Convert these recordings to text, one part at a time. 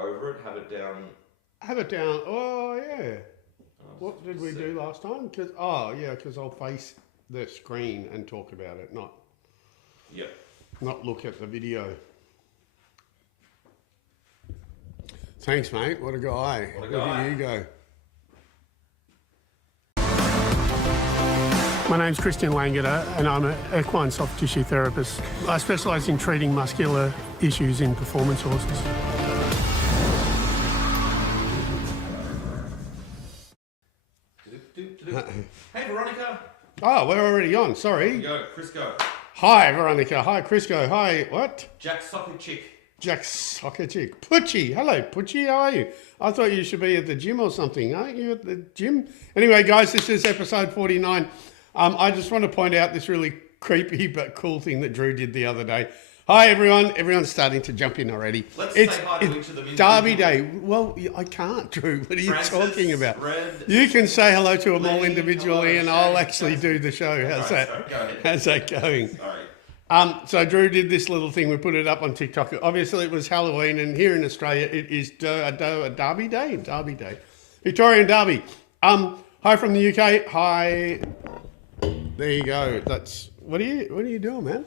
over it, have it down. Have it down. Oh, yeah. What did we do last time? Because I'll face the screen and talk about it, not look at the video. Thanks, mate. What a guy. What a Look guy. at you go. My name's ChristianLangeder and I'm an equine soft tissue therapist. I specialise in treating muscular issues in performance horses. Hey, Veronica. Oh, we're already on. Sorry. Go, Crisco. Hi, Veronica. Hi, Crisco. Hi, what? Jack Soccer Chick. Jack Soccer Chick. Putchie. Hello, Putchie. How are you? I thought you should be at the gym or something. Aren't you at the gym? Anyway, guys, this is episode 49. I just want to point out this really creepy but cool thing that Drew did the other day. Hi, everyone. Everyone's starting to jump in already. Let's say hi to each of them. Derby Day. Well, I can't, Drew. What are you talking about? Red, you can say hello to them all Lenny, individually, and I'll actually do the show. How's that? Sorry, go ahead. How's that going? Sorry. So Drew did this little thing. We put it up on TikTok. Obviously, it was Halloween, and here in Australia, it is a Derby Day. Derby Day, Victorian Derby. Hi from the UK. Hi. There you go. That's what are you doing, man?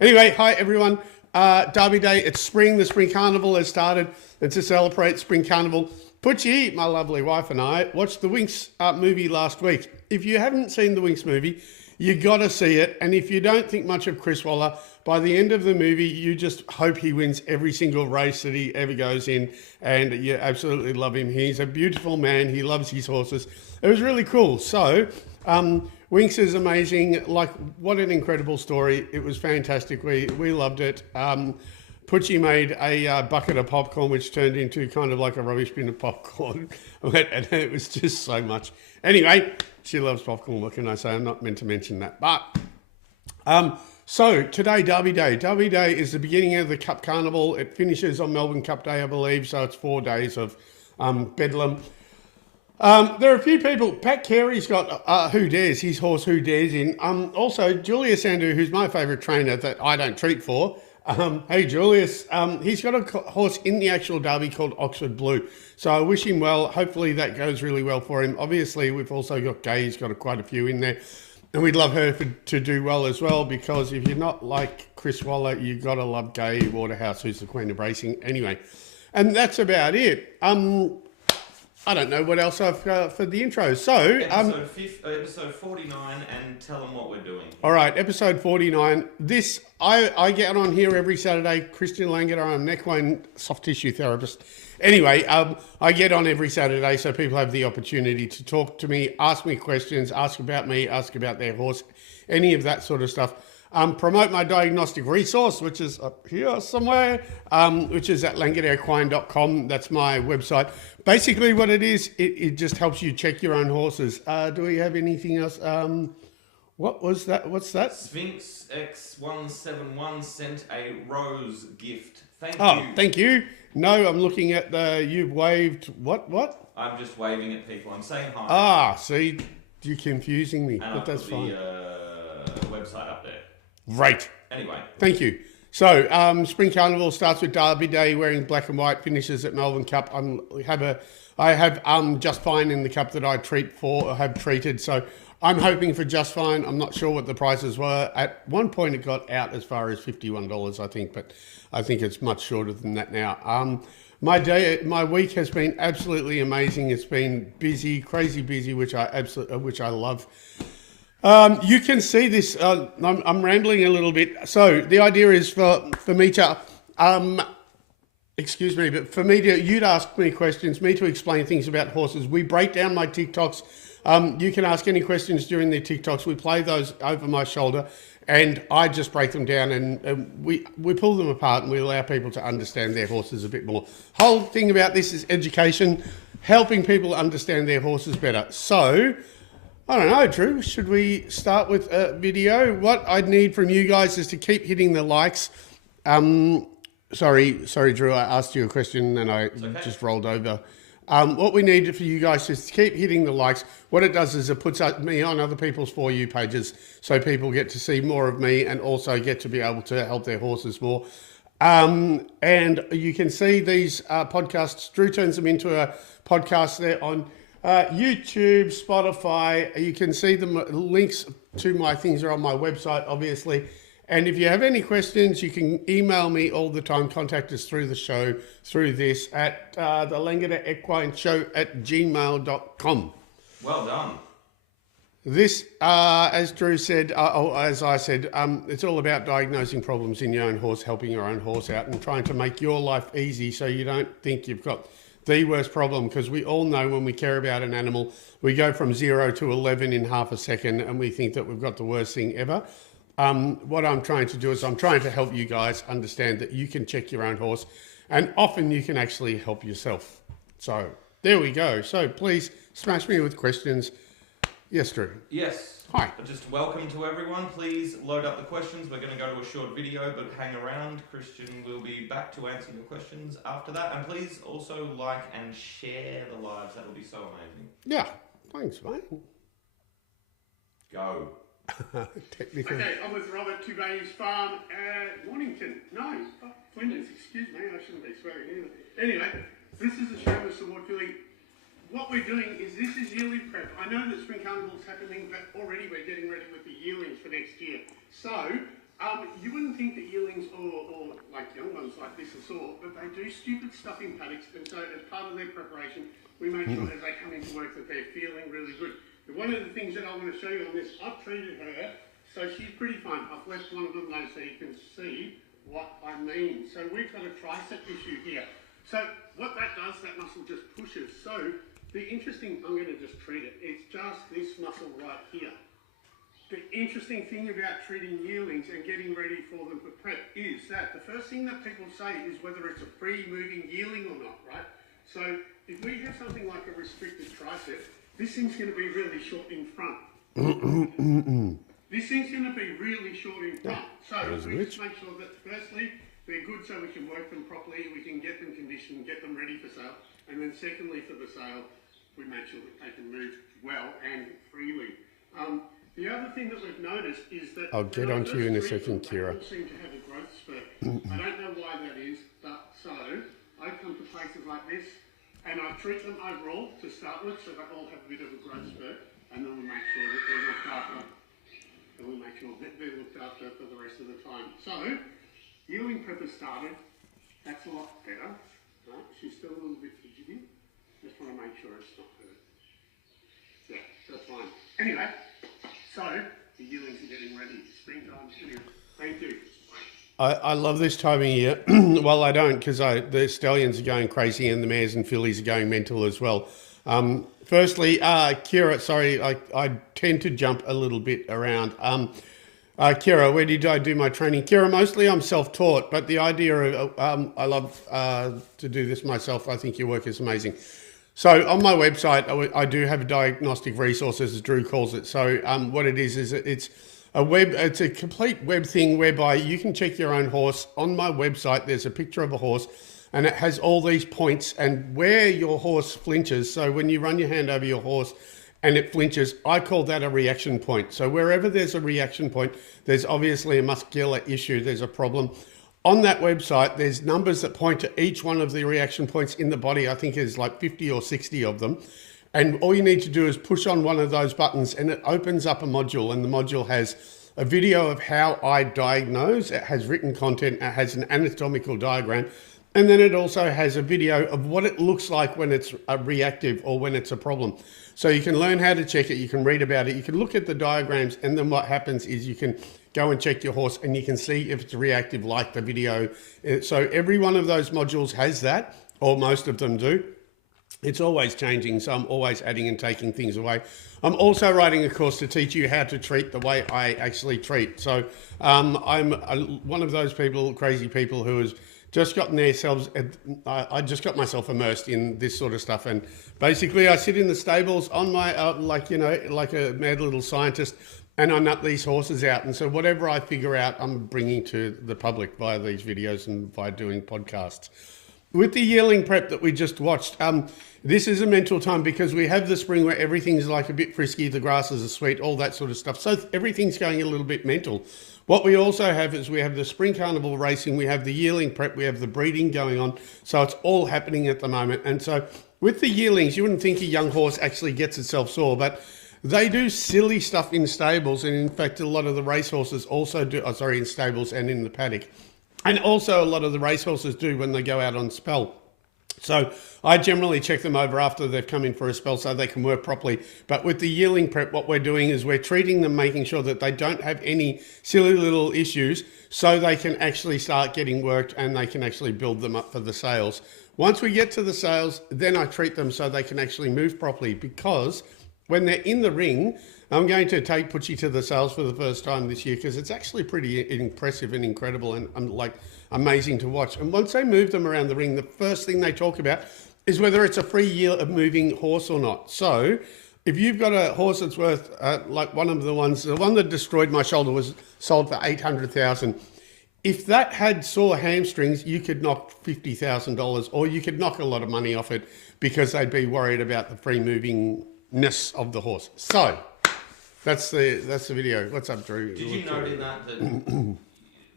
Anyway, hi everyone. Derby Day. It's spring. The Spring Carnival has started. And to celebrate Spring Carnival, Putchie, my lovely wife, and I watched the Winx movie last week. If you haven't seen the Winx movie, you got to see it. And if you don't think much of Chris Waller, by the end of the movie, you just hope he wins every single race that he ever goes in. And you absolutely love him. He's a beautiful man. He loves his horses. It was really cool. So, Winx is amazing. Like, what an incredible story. It was fantastic. We loved it. Putchie made a bucket of popcorn, which turned into kind of like a rubbish bin of popcorn. And it was just so much. Anyway, she loves popcorn. What can I say? I'm not meant to mention that. But, so today, Derby Day. Derby Day is the beginning of the Cup Carnival. It finishes on Melbourne Cup Day, I believe. So it's 4 days of bedlam. There are a few people. Pat Carey's got Who Dares, his horse Who Dares in. Also, Julius Andrew, who's my favourite trainer that I don't treat for. Hey, Julius. He's got a horse in the actual Derby called Oxford Blue. So I wish him well. Hopefully that goes really well for him. Obviously, we've also got Gay. He's got quite a few in there. And we'd love her to do well as well, because if you're not like Chris Waller, you've got to love Gay Waterhouse, who's the Queen of Racing. Anyway, and that's about it. I don't know what else I've got for the intro. So, episode 49, and tell them what we're doing. All right, episode 49. This, I get on here every Saturday. Christian Langeder, I'm an equine soft tissue therapist. Anyway, I get on every Saturday so people have the opportunity to talk to me, ask me questions, ask about me, ask about their horse, any of that sort of stuff. Promote my diagnostic resource, which is up here somewhere, which is at LangederEquine.com. That's my website. Basically what it is, it just helps you check your own horses. Do we have anything else? What was that? What's that? Sphinx X171 sent a rose gift. Thank you. Oh, thank you. No, I'm looking at you've waved, what? I'm just waving at people. I'm saying hi. Ah, see, you're confusing me, and but that's fine. The website up there. Great. Anyway. Thank you. So, Spring Carnival starts with Derby Day, wearing black and white, finishes at Melbourne Cup. I have Just Fine in the Cup that I have treated. So I'm hoping for Just Fine. I'm not sure what the prices were. At one point it got out as far as $51, I think, but I think it's much shorter than that now. My week has been absolutely amazing. It's been busy, crazy busy, which I love. You can see this, I'm rambling a little bit. So the idea is for me to, excuse me, but for me you'd ask me questions, me to explain things about horses. We break down my TikToks. You can ask any questions during the TikToks. We play those over my shoulder and I just break them down and we pull them apart and we allow people to understand their horses a bit more. Whole thing about this is education, helping people understand their horses better. So, I don't know, Drew, should we start with a video? What I'd need from you guys is to keep hitting the likes. Sorry, Drew, I asked you a question and I just rolled over. What we need for you guys is to keep hitting the likes. What it does is it puts me on other people's For You pages so people get to see more of me and also get to be able to help their horses more. And you can see these podcasts. Drew turns them into a podcast there on YouTube, Spotify. You can see them. Links to my things are on my website, obviously. And if you have any questions, you can email me all the time. Contact us through the show, through this, at TheLangederEquineShow@gmail.com. Well done. This, as Drew said, as I said, it's all about diagnosing problems in your own horse, helping your own horse out and trying to make your life easy so you don't think you've got the worst problem, because we all know when we care about an animal, we go from 0 to 11 in half a second and we think that we've got the worst thing ever. What I'm trying to do is I'm trying to help you guys understand that you can check your own horse and often you can actually help yourself. So there we go. So please smash me with questions. Yes, Drew. Yes. Hi. Just welcome to everyone. Please load up the questions. We're going to go to a short video, but hang around. Christian will be back to answer your questions after that. And please also like and share the lives. That will be so amazing. Yeah. Thanks, mate. Go. Technical. Okay, I'm with Robert, Two Bayous Farm at Mornington. No, Flinders, excuse me, I shouldn't be swearing either. Anyway, this is a Shameless Award filly. What we're doing is this is yearling prep. I know that Spring Carnival's happening, but already we're getting ready with the yearlings for next year. So, you wouldn't think that yearlings or like young ones like this are sore, but they do stupid stuff in paddocks, and so as part of their preparation, we make sure as they come into work that they're feeling really good. One of the things that I want to show you on this, I've treated her, so she's pretty fine. I've left one of them though so you can see what I mean. So we've got a tricep issue here. So what that does, that muscle just pushes. So the interesting, I'm going to just treat it. It's just this muscle right here. The interesting thing about treating yearlings and getting ready for them for prep is that the first thing that people say is whether it's a free-moving yearling or not, right? So if we have something like a restricted tricep, this thing's going to be really short in front. This thing's going to be really short in front. So we just make sure that firstly, they're good so we can work them properly, we can get them conditioned, get them ready for sale. And then secondly, for the sale, we make sure that they can move well and freely. The other thing that we've noticed is that I'll get onto you in a second, Kira. They all seem to have a growth spurt. I don't know why that is, but so I come to places like this and I treat them overall to start with, so they all have a bit of a growth spurt, and then we make sure that they're looked after. And we make sure that they're looked after for the rest of the time. So yearling prep has started. That's a lot better. Right? She's still a little bit fidgety. Just want to make sure it's not hurt. Yeah, that's fine. Anyway, so the yearlings are getting ready. Springtime. Thank you. I love this time of year. Well, I don't, because the stallions are going crazy and the mares and fillies are going mental as well. Firstly, Kira, sorry, I tend to jump a little bit around. Kira, where did I do my training? Kira, mostly I'm self-taught, but the idea of, I love to do this myself. I think your work is amazing. So on my website, I do have a diagnostic resources, as Drew calls it. So what it is it's a complete web thing whereby you can check your own horse. On my website, there's a picture of a horse and it has all these points and where your horse flinches. So when you run your hand over your horse and it flinches, I call that a reaction point. So wherever there's a reaction point, there's obviously a muscular issue, there's a problem. On that website, there's numbers that point to each one of the reaction points in the body. I think there's like 50 or 60 of them. And all you need to do is push on one of those buttons and it opens up a module, and the module has a video of how I diagnose. It has written content, it has an anatomical diagram, and then it also has a video of what it looks like when it's a reactive or when it's a problem. So you can learn how to check it, you can read about it, you can look at the diagrams, and then what happens is you can go and check your horse and you can see if it's reactive like the video. So every one of those modules has that, or most of them do. It's always changing, so I'm always adding and taking things away. I'm also writing a course to teach you how to treat the way I actually treat. So I'm one of those people, crazy people, who has just gotten themselves, I just got myself immersed in this sort of stuff. And basically I sit in the stables on my, like a mad little scientist, and I nut these horses out. And so whatever I figure out, I'm bringing to the public via these videos and by doing podcasts. With the yearling prep that we just watched, this is a mental time because we have the spring where everything's like a bit frisky, the grasses are sweet, all that sort of stuff. So everything's going a little bit mental. What we also have is we have the spring carnival racing, we have the yearling prep, we have the breeding going on. So it's all happening at the moment. And so with the yearlings, you wouldn't think a young horse actually gets itself sore, but they do silly stuff in stables. And in fact, a lot of the racehorses also do, in stables and in the paddock. And also a lot of the racehorses do when they go out on spell. So I generally check them over after they've come in for a spell so they can work properly. But with the yearling prep, what we're doing is we're treating them, making sure that they don't have any silly little issues so they can actually start getting worked and they can actually build them up for the sales. Once we get to the sales, then I treat them so they can actually move properly, because when they're in the ring, I'm going to take Putchie to the sales for the first time this year because it's actually pretty impressive and incredible and amazing to watch. And once they move them around the ring, the first thing they talk about is whether it's a free year of moving horse or not. So if you've got a horse that's worth, like one of the ones, the one that destroyed my shoulder was sold for $800,000. If that had sore hamstrings, you could knock $50,000 or you could knock a lot of money off it because they'd be worried about the free movingness of the horse. So that's the video. What's up, Drew? Did you note in that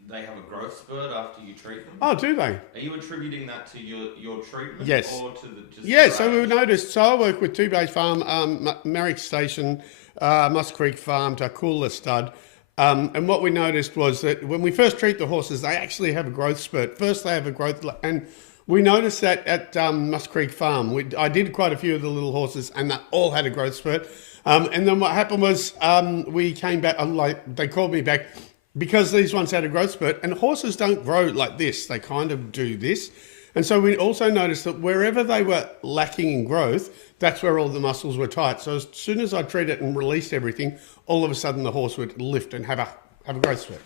they have a growth spurt after you treat them? Oh, do they? Are you attributing that to your treatment? Yes. Or to the just Yeah, the so we range? noticed, so I work with Two Bays Farm, Marrick Station, Musk Creek Farm, Tarcoola Stud. And what we noticed was that when we first treat the horses, they actually have a growth spurt. First they have a growth, and we noticed that at Musk Creek Farm. I did quite a few of the little horses and they all had a growth spurt. And then what happened was we came back, they called me back because these ones had a growth spurt, and horses don't grow like this. They kind of do this. And so we also noticed that wherever they were lacking in growth, that's where all the muscles were tight. So as soon as I treated and released everything, all of a sudden the horse would lift and have a growth spurt.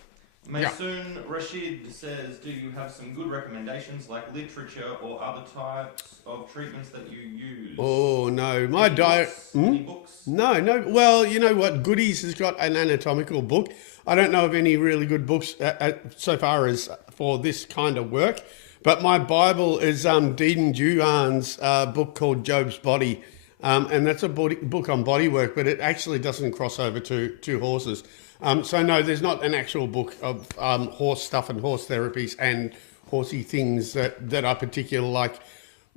Maysoon Rashid says, do you have some good recommendations like literature or other types of treatments that you use? Oh, no. My diet... Any books? No. Well, you know what? Goodies has got an anatomical book. I don't know of any really good books so far as for this kind of work. But my Bible is Dean Duan's book called Job's Body. And that's a book on body work, but it actually doesn't cross over to horses. So no, there's not an actual book of horse stuff and horse therapies and horsey things that I particularly like.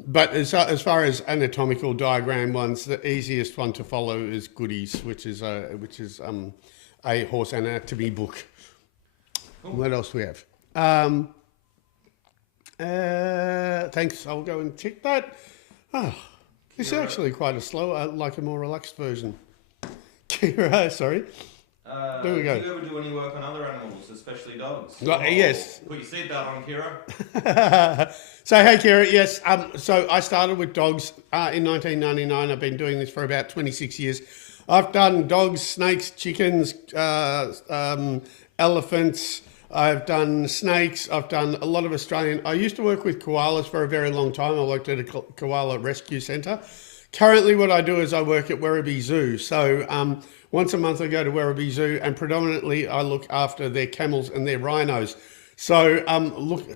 But as far as anatomical diagram ones, the easiest one to follow is Goodies, which is a horse anatomy book. Cool. What else we have? Thanks. I'll go and check that. Oh, this is actually quite a slow, like a more relaxed version. Kira, sorry. There we go. Do you ever do any work on other animals, especially dogs? Yes. Put your seatbelt on, Kira. So, hey, Kira, yes. So I started with dogs in 1999. I've been doing this for about 26 years. I've done dogs, snakes, chickens, elephants. I've done snakes. I've done a lot of Australian. I used to work with koalas for a very long time. I worked at a koala rescue centre. Currently, what I do is I work at Werribee Zoo. So once a month I go to Werribee Zoo, and predominantly I look after their camels and their rhinos. So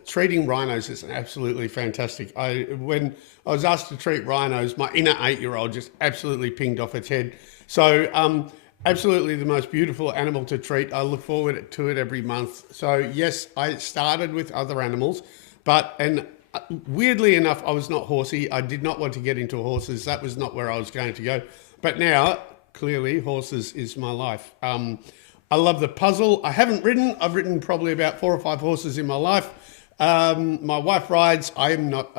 treating rhinos is absolutely fantastic. When I was asked to treat rhinos, my inner 8-year-old just absolutely pinged off its head. So absolutely the most beautiful animal to treat. I look forward to it every month. So yes, I started with other animals, and weirdly enough, I was not horsey. I did not want to get into horses. That was not where I was going to go. But now, clearly, horses is my life. I love the puzzle. I haven't ridden. I've ridden probably about 4 or 5 horses in my life. My wife rides. I am not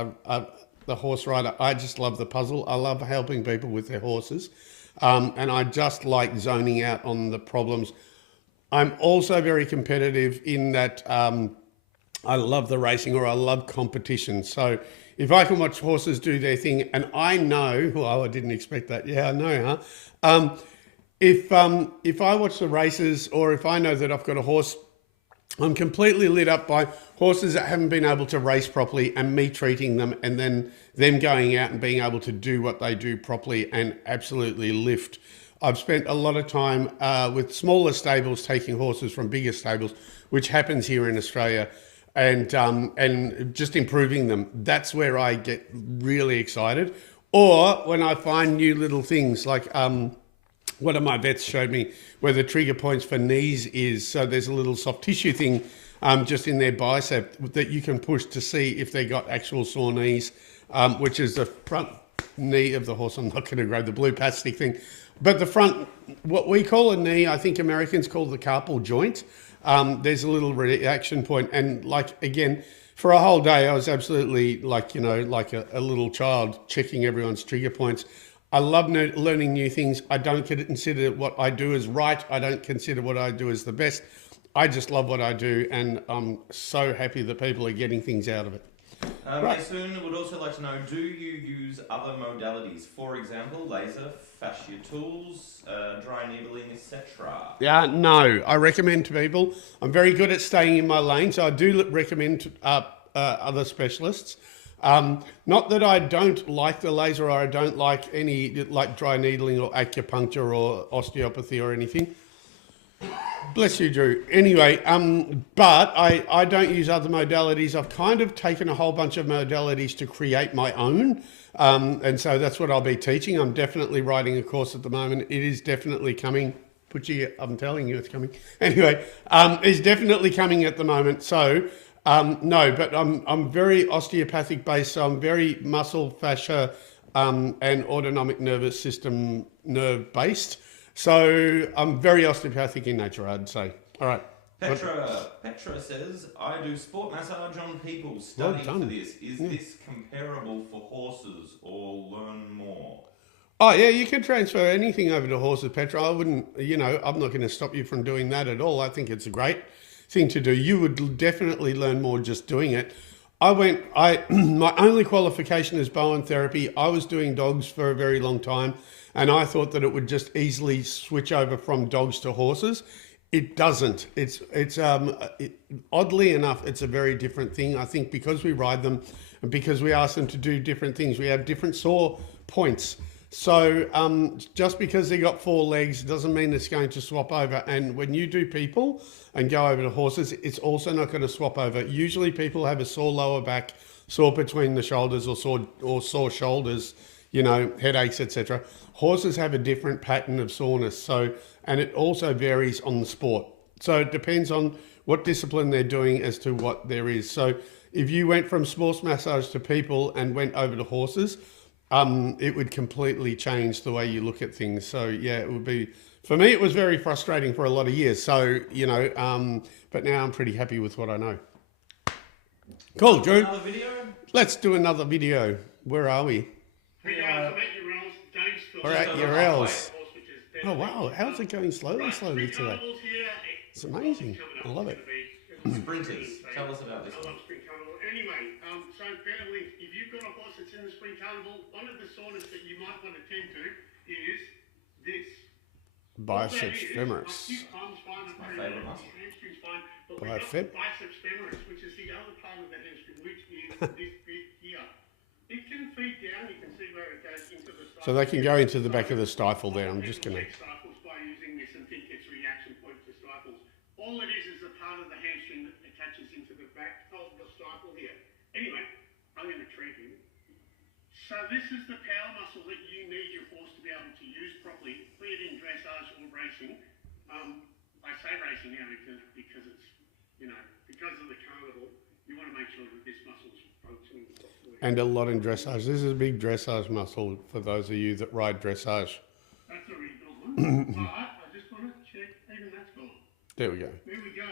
the horse rider. I just love the puzzle. I love helping people with their horses. And I just like zoning out on the problems. I'm also very competitive in that I love the racing, or I love competition. So if I can watch horses do their thing, and I know, I didn't expect that. Yeah, I know, huh? If I watch the races, or if I know that I've got a horse, I'm completely lit up by horses that haven't been able to race properly and me treating them, and then them going out and being able to do what they do properly and absolutely lift. I've spent a lot of time with smaller stables taking horses from bigger stables, which happens here in Australia, and just improving them. That's where I get really excited. Or when I find new little things like one of my vets showed me where the trigger points for knees is. So there's a little soft tissue thing just in their bicep that you can push to see if they got actual sore knees, which is the front knee of the horse. I'm not going to grab the blue plastic thing, but the front, what we call a knee, I think Americans call the carpal joint. There's a little reaction point, and like again, for a whole day, I was absolutely like a little child checking everyone's trigger points. I love learning new things. I don't consider what I do as right. I don't consider what I do as the best. I just love what I do, and I'm so happy that people are getting things out of it. Right. Soon would also like to know, do you use other modalities? For example, laser, fascia tools, dry needling, etc.? Yeah, no. I recommend to people, I'm very good at staying in my lane, so I do recommend other specialists. Not that I don't like the laser or I don't like any like dry needling or acupuncture or osteopathy or anything. Bless you, Drew. Anyway, but I don't use other modalities. I've kind of taken a whole bunch of modalities to create my own. And so that's what I'll be teaching. I'm definitely writing a course at the moment. It is definitely coming. I'm telling you it's coming. Anyway, it's definitely coming at the moment. So no, but I'm very osteopathic based. So I'm very muscle, fascia, and autonomic nervous system nerve based. So I'm very osteopathic in nature, I'd say. All right. Petra says, I do sport massage on people studying for this. Is this comparable for horses or learn more? Oh, yeah, you can transfer anything over to horses, Petra. I wouldn't, I'm not going to stop you from doing that at all. I think it's a great thing to do. You would definitely learn more just doing it. My only qualification is Bowen therapy. I was doing dogs for a very long time, and I thought that it would just easily switch over from dogs to horses. It doesn't. Oddly enough, it's a very different thing. I think because we ride them and because we ask them to do different things, we have different sore points. So just because they got 4 legs doesn't mean it's going to swap over. And when you do people and go over to horses, it's also not going to swap over. Usually people have a sore lower back, sore between the shoulders or sore shoulders, headaches, etc. Horses have a different pattern of soreness. And it also varies on the sport. So it depends on what discipline they're doing as to what there is. So if you went from sports massage to people and went over to horses, it would completely change the way you look at things. So yeah, it would be, for me, it was very frustrating for a lot of years. So, but now I'm pretty happy with what I know. Cool, Drew. Another video? Let's do another video. Where are we? All right, Urels. Oh wow, how's it going slowly today? It's amazing. I love it. Sprinters, tell us about this one. Anyway, so Beverly, if you've got a horse that's in the spring carnival, one of the soreness that you might want to tend to is this. Biceps femoris. My favourite muscle. Hamstring's fine, but we've got biceps femoris, which is the other part of the hamstring, which is this bit here. It can feed down, you can see where it goes into the stifle. So they can go into the back of the stifle there. I'm just going to... Stifles by using this and think it's reaction point to stifles. All it is a part of the hamstring that attaches into the back of the stifle here. Anyway, I'm going to treat him. So this is the power muscle that you need your horse to be able to use properly, be it in dressage or racing. I say racing now because it's, because of the carnival, you want to make sure that this muscle's functioning properly. And a lot in dressage. This is a big dressage muscle for those of you that ride dressage. That's a really good one. Alright, I just want to check, even that's gone. There we go. There we go.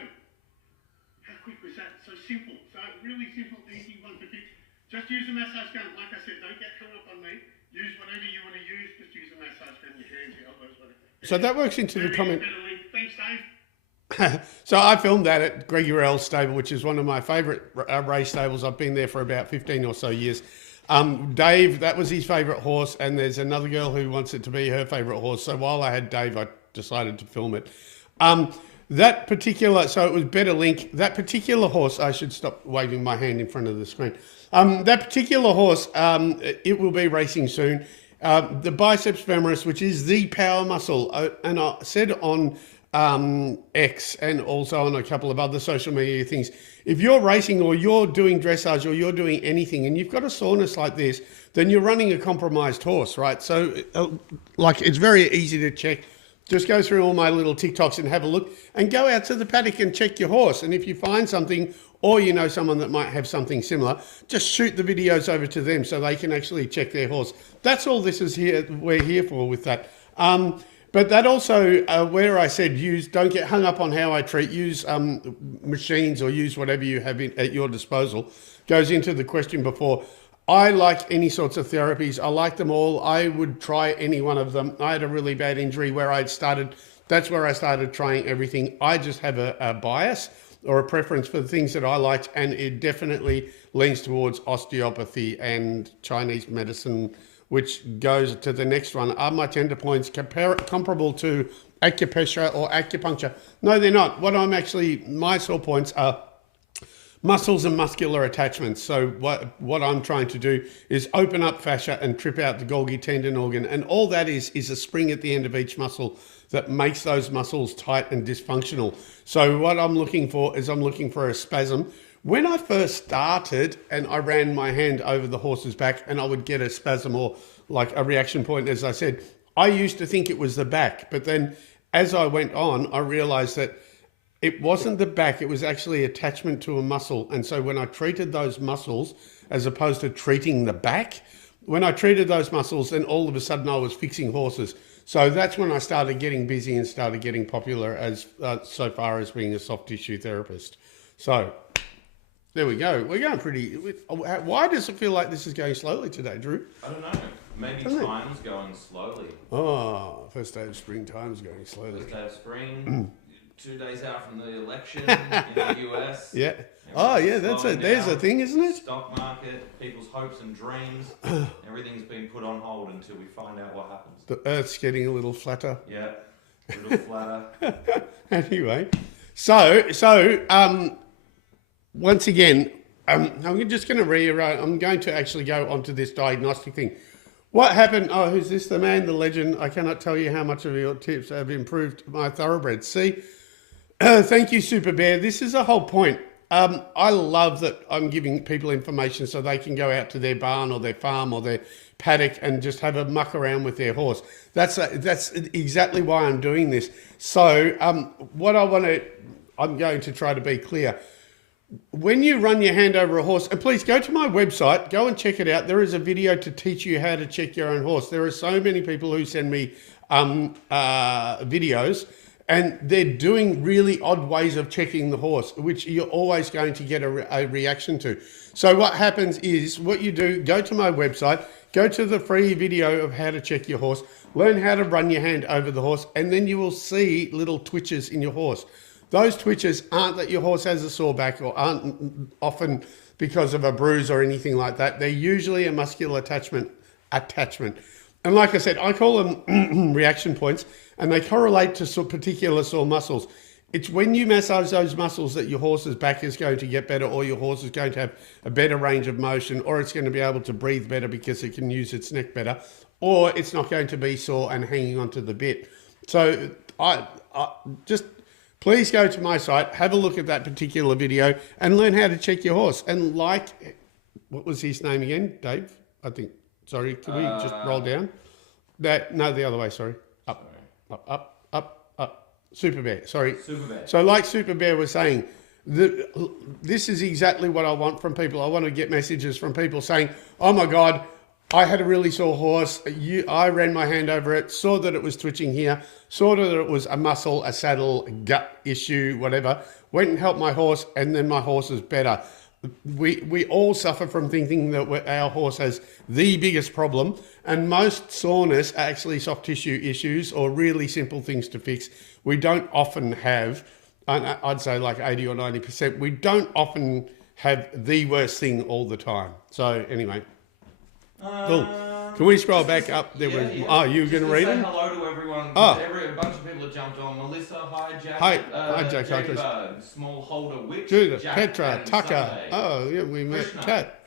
How quick was that? So simple. So really simple, easy one to fix. Just use a massage gun. Like I said, don't get hung up on me. Use whatever you want to use. Just use a massage gun, your hands, your elbows, whatever. So that works into the comment. Thanks, Dave. So I filmed that at Greg Urel's stable, which is one of my favourite race stables. I've been there for about 15 or so years. Dave, that was his favourite horse, and there's another girl who wants it to be her favourite horse. So while I had Dave, I decided to film it. That particular, so it was Better Link. That particular horse, I should stop waving my hand in front of the screen. That particular horse, it will be racing soon. The biceps femoris, which is the power muscle, and I said on X and also on a couple of other social media things, if you're racing or you're doing dressage or you're doing anything and you've got a soreness like this, then you're running a compromised horse, right? So like it's very easy to check just go through all my little TikToks and have a look, and go out to the paddock and check your horse. And if you find something, or you know someone that might have something similar, just shoot the videos over to them so they can actually check their horse. That's all this is here. We're here for with that. But that also, where I said don't get hung up on how I treat, use machines or use whatever you have at your disposal, goes into the question before. I like any sorts of therapies. I like them all. I would try any one of them. I had a really bad injury where that's where I started trying everything. I just have a bias or a preference for the things that I liked, and it definitely leans towards osteopathy and Chinese medicine, which goes to the next one. Are my tender points comparable to acupressure or acupuncture? No, they're not. My sore points are muscles and muscular attachments. So what I'm trying to do is open up fascia and trip out the Golgi tendon organ. And all that is a spring at the end of each muscle that makes those muscles tight and dysfunctional. So what I'm looking for is a spasm. When I first started and I ran my hand over the horse's back and I would get a spasm or like a reaction point, as I said, I used to think it was the back. But then as I went on, I realized that it wasn't the back, it was actually attachment to a muscle. And so when I treated those muscles, as opposed to treating the back, when I treated those muscles, then all of a sudden I was fixing horses. So that's when I started getting busy and started getting popular as so far as being a soft tissue therapist. So there we go. We're going pretty... Why does it feel like this is going slowly today, Drew? I don't know. Maybe time's going slowly. Oh, first day of spring, time's going slowly. First day of spring, 2 days out from the election in the US. Yeah. Oh, yeah, there's a thing, isn't it? Stock market, people's hopes and dreams, everything's been put on hold until we find out what happens. The Earth's getting a little flatter. Yeah, a little flatter. Anyway, so once again, I'm just going to reiterate. I'm going to actually go onto this diagnostic thing. What happened? Oh, who's this? The man, the legend. I cannot tell you how much of your tips have improved my thoroughbreds. See, thank you, Super Bear. This is the whole point. I love that I'm giving people information so they can go out to their barn or their farm or their paddock and just have a muck around with their horse. That's exactly why I'm doing this. So I'm going to try to be clear. When you run your hand over a horse, and please go to my website, go and check it out. There is a video to teach you how to check your own horse. There are so many people who send me videos, and they're doing really odd ways of checking the horse, which you're always going to get a reaction to. So what happens is, what you do, go to my website, go to the free video of how to check your horse, learn how to run your hand over the horse, and then you will see little twitches in your horse. Those twitches aren't that your horse has a sore back or aren't often because of a bruise or anything like that. They're usually a muscular attachment. And like I said, I call them reaction points, and they correlate to particular sore muscles. It's when you massage those muscles that your horse's back is going to get better, or your horse is going to have a better range of motion, or it's going to be able to breathe better because it can use its neck better, or it's not going to be sore and hanging onto the bit. So I just... Please go to my site, have a look at that particular video, and learn how to check your horse. And what was his name again? Dave, I think. Sorry, can we just roll down? No, the other way, sorry. Up. Super Bear, sorry. Super Bear. So like Super Bear was saying, this is exactly what I want from people. I want to get messages from people saying, oh my God, I had a really sore horse. I ran my hand over it, saw that it was twitching here, saw that it was a muscle, a saddle, gut issue, whatever. Went and helped my horse, and then my horse is better. We all suffer from thinking that our horse has the biggest problem, and most soreness are actually soft tissue issues or really simple things to fix. We don't often have, I'd say like 80 or 90%, we don't often have the worst thing all the time. So anyway. Cool. Can we scroll back up? There was. Oh, you were going to read say them? hello to everyone. Oh. A bunch of people have jumped on. Melissa, hi Jack. Hi Jack. Jadebug, Small Holder Witch. Judith, Jack, Petra, and Tucker. Sunday. Oh, yeah, we met. Krishna, Kat.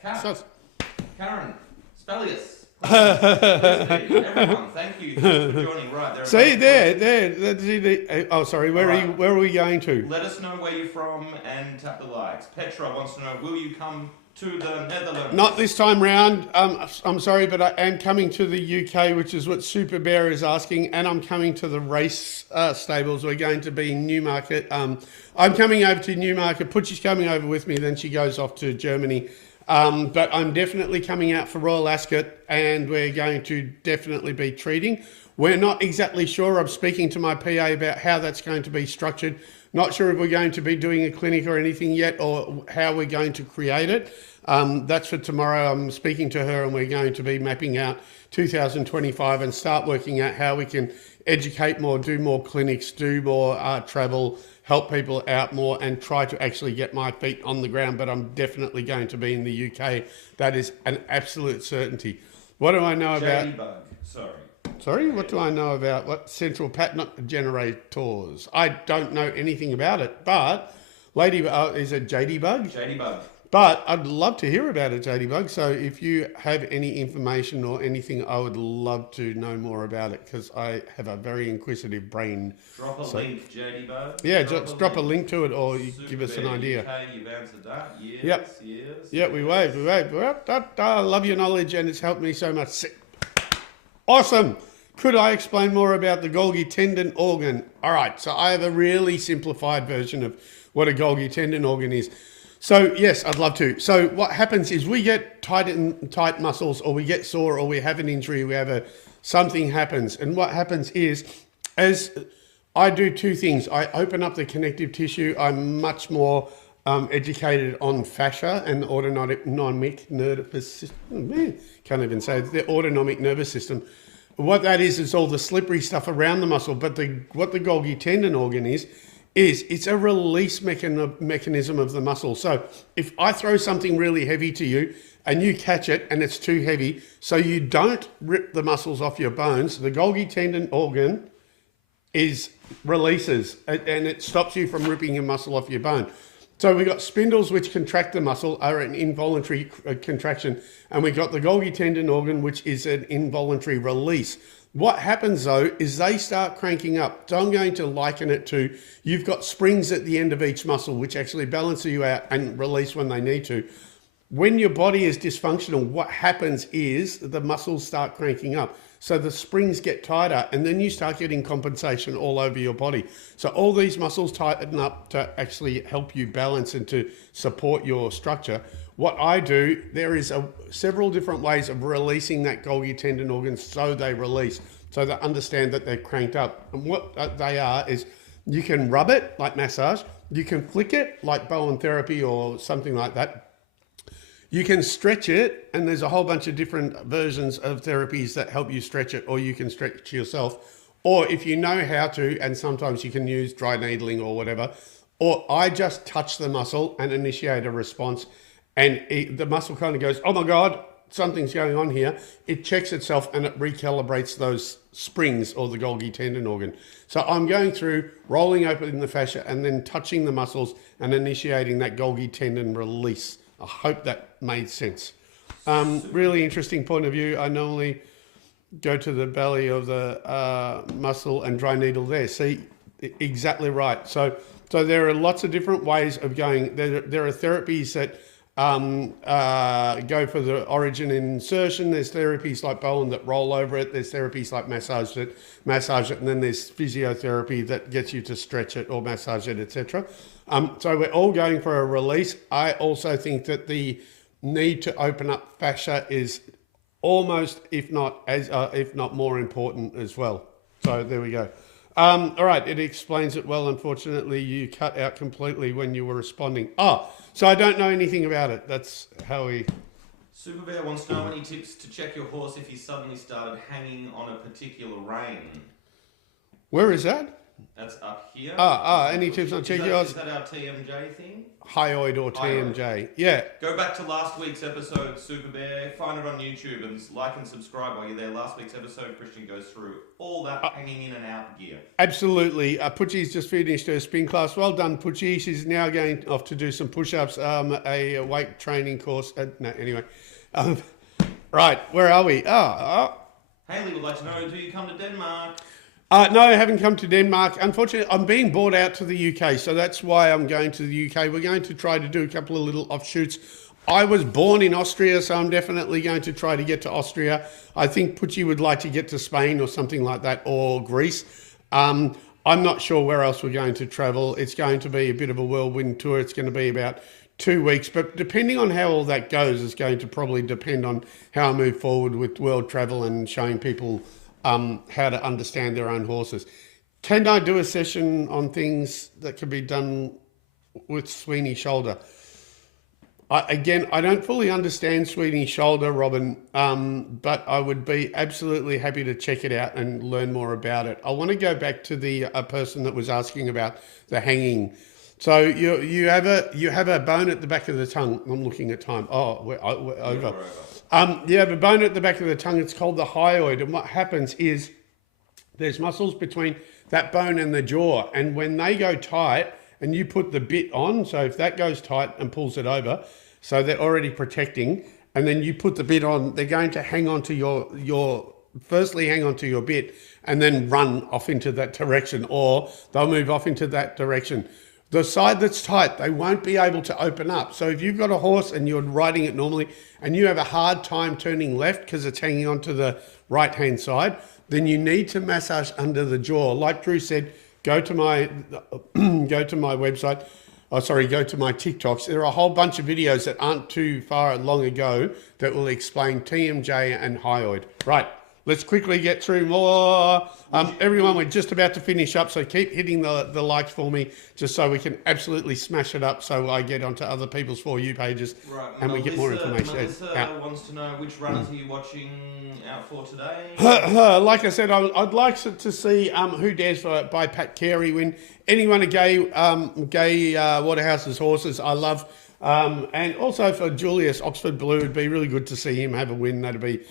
Karen, Spellius. Everyone, thank you. Thanks for joining. Right there. See there. Oh, sorry. Where are we going to? Let us know where you're from and tap the likes. Petra wants to know: will you come to the Netherlands. Not this time round. I'm sorry, but I am coming to the UK, which is what Super Bear is asking, and I'm coming to the race stables. We're going to be in Newmarket. I'm coming over to Newmarket. Putchie's coming over with me, then she goes off to Germany. But I'm definitely coming out for Royal Ascot, and we're going to definitely be treating. We're not exactly sure. I'm speaking to my PA about how that's going to be structured. Not sure if we're going to be doing a clinic or anything yet, or how we're going to create it. That's for tomorrow. I'm speaking to her, and we're going to be mapping out 2025 and start working out how we can educate more, do more clinics, do more travel, help people out more, and try to actually get my feet on the ground. But I'm definitely going to be in the UK. That is an absolute certainty. What do I know about? Ladybug. Sorry, what do I know about what central pattern generators? I don't know anything about it, but Ladybug is a JD-bug? JD-bug. But I'd love to hear about it, JD-bug. So if you have any information or anything, I would love to know more about it, because I have a very inquisitive brain. Drop a link, JD-bug. Yeah, just drop a link to it, or you give us an idea. UK, you've answered that. Yes, Yep. yes. Yeah, we wave. I love your knowledge, and it's helped me so much. Awesome. Could I explain more about the Golgi tendon organ? All right, so I have a really simplified version of what a Golgi tendon organ is. So yes, I'd love to. So what happens is we get tight muscles, or we get sore, or we have an injury, something happens. And what happens is, as I do two things, I open up the connective tissue. I'm much more educated on fascia and the autonomic nervous system. Can't even say it. The autonomic nervous system. What that is all the slippery stuff around the muscle. But what the Golgi tendon organ is it's a release mechanism of the muscle. So if I throw something really heavy to you and you catch it and it's too heavy, so you don't rip the muscles off your bones, the Golgi tendon organ releases, and it stops you from ripping your muscle off your bone. So we've got spindles which contract the muscle, are an involuntary contraction, and we've got the Golgi tendon organ, which is an involuntary release. What happens though is they start cranking up. So I'm going to liken it to, you've got springs at the end of each muscle which actually balance you out and release when they need to. When your body is dysfunctional, what happens is the muscles start cranking up. So the springs get tighter, and then you start getting compensation all over your body. So all these muscles tighten up to actually help you balance and to support your structure. What I do, there is several different ways of releasing that Golgi tendon organ so they release, so they understand that they're cranked up. And what they are is, you can rub it like massage, you can flick it like Bowen therapy or something like that. You can stretch it, and there's a whole bunch of different versions of therapies that help you stretch it, or you can stretch yourself. Or if you know how to, and sometimes you can use dry needling or whatever, or I just touch the muscle and initiate a response, and the muscle kind of goes, oh my God, something's going on here. It checks itself and it recalibrates those springs, or the Golgi tendon organ. So I'm going through, rolling open the fascia, and then touching the muscles and initiating that Golgi tendon release. I hope that made sense. Really interesting point of view. I normally go to the belly of the muscle and dry needle there. See, exactly right. So there are lots of different ways of going. There are therapies that go for the origin insertion. There's therapies like Bowen that roll over it. There's therapies like massage it, and then there's physiotherapy that gets you to stretch it or massage it, etc. So we're all going for a release. I also think that the need to open up fascia is almost, if not more important as well. So there we go. All right, it explains it well. Unfortunately, you cut out completely when you were responding. So I don't know anything about it. That's how we... Super Bear wants to know any tips to check your horse if he suddenly started hanging on a particular rein. Where is that? That's up here. Any tips on checking yours? Is that our TMJ thing? Hyoid or TMJ. Yeah. Go back to last week's episode, Super Bear. Find it on YouTube and like and subscribe while you're there. Last week's episode, Christian goes through all that hanging in and out gear. Absolutely. Putchie's just finished her spin class. Well done, Putchie. She's now going off to do some push-ups, a weight training course. Anyway. Right, where are we? Haley would like to know, do you come to Denmark? No, I haven't come to Denmark. Unfortunately, I'm being bought out to the UK, so that's why I'm going to the UK. We're going to try to do a couple of little offshoots I was born in Austria, so I'm definitely going to try to get to Austria. I think Pucci would like to get to Spain or something like that, or Greece. I'm not sure where else we're going to travel. It's going to be a bit of a whirlwind tour. It's going to be about 2 weeks, but depending on how all that goes is going to probably depend on how I move forward with world travel and showing people how to understand their own horses. Can I do a session on things that can be done with Sweeney shoulder? I don't fully understand Sweeney shoulder, Robin, but I would be absolutely happy to check it out and learn more about it. I want to go back to the person that was asking about the hanging. So you have a bone at the back of the tongue. I'm looking at time. Oh, we're over. You have a bone at the back of the tongue. It's called the hyoid, and what happens is there's muscles between that bone and the jaw, and when they go tight, and you put the bit on, so if that goes tight and pulls it over, so they're already protecting, and then you put the bit on, they're going to hang on to firstly hang on to your bit, and then run off into that direction, or they'll move off into that direction. The side that's tight, they won't be able to open up. So if you've got a horse and you're riding it normally, and you have a hard time turning left because it's hanging onto the right-hand side, then you need to massage under the jaw. Like Drew said, go to my website. Go to my TikToks. There are a whole bunch of videos that aren't too far long ago that will explain TMJ and hyoid. Right, let's quickly get through more. Everyone, we're just about to finish up, so keep hitting the likes for me, just so we can absolutely smash it up so I get onto other people's For You pages, right, and we get more information. Melissa wants to know, which runners are you watching out for today? Like I said, I'd like to see Who Dares by Pat Carey win. Anyone at Gay Waterhouse's horses, I love. And also for Julius Oxford Blue, it'd be really good to see him have a win. That'd be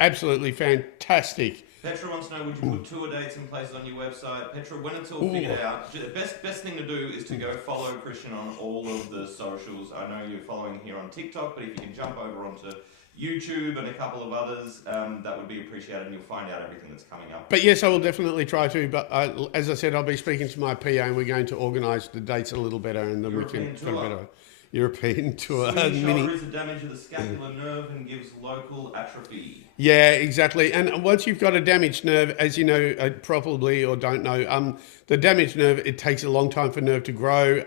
absolutely fantastic. Petra wants to know, would you put tour dates and places on your website? Petra, when it's all figured out, the best thing to do is to go follow Christian on all of the socials. I know you're following here on TikTok, but if you can jump over onto YouTube and a couple of others, that would be appreciated, and you'll find out everything that's coming up. But yes, I will definitely try to. But as I said, I'll be speaking to my PA, and we're going to organise the dates a little better, and then European we can tour. better European tour. Sweeney shoulder is a damage of the scapular nerve and gives local atrophy. Yeah, exactly. And once you've got a damaged nerve, as you know, probably or don't know, the damaged nerve, it takes a long time for nerve to grow.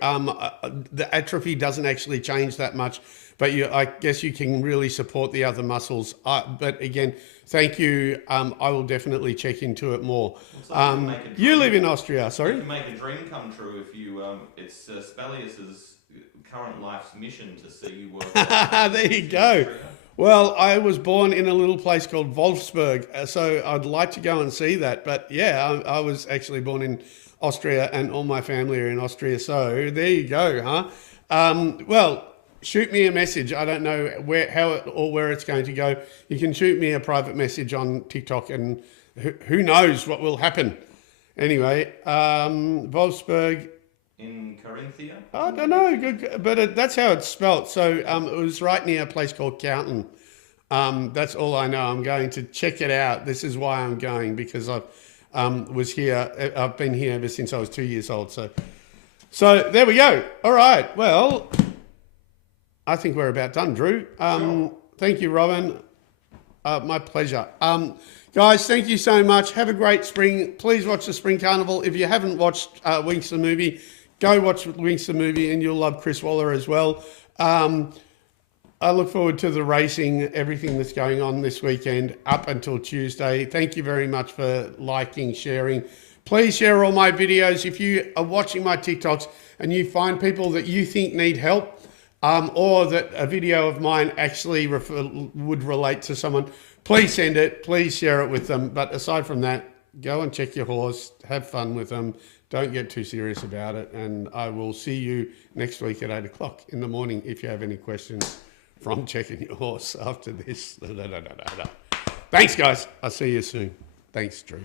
The atrophy doesn't actually change that much, but I guess you can really support the other muscles. But again, thank you. I will definitely check into it more. You live in Austria, sorry? You can make a dream come true if you, it's Spellius's current life's mission to see you work. There you go. Well, I was born in a little place called Wolfsburg, so I'd like to go and see that. But yeah, I was actually born in Austria, and all my family are in Austria. So there you go, huh? Well, shoot me a message. I don't know where it's going to go. You can shoot me a private message on TikTok, and who knows what will happen. Anyway, Wolfsburg. In Carinthia? I don't know, but that's how it's spelt. So it was right near a place called Counton. That's all I know. I'm going to check it out. This is why I'm going, because I was here. I've been here ever since I was 2 years old. So there we go. All right. Well, I think we're about done, Drew. Sure. Thank you, Robin. My pleasure. Guys, thank you so much. Have a great spring. Please watch the Spring Carnival. If you haven't watched Winx the movie, go watch Winx the movie, and you'll love Chris Waller as well. I look forward to the racing, everything that's going on this weekend up until Tuesday. Thank you very much for liking, sharing. Please share all my videos. If you are watching my TikToks and you find people that you think need help, or that a video of mine actually would relate to someone, please send it. Please share it with them. But aside from that, go and check your horse. Have fun with them. Don't get too serious about it. And I will see you next week at 8 o'clock in the morning if you have any questions from checking your horse after this. Thanks, guys. I'll see you soon. Thanks, Drew.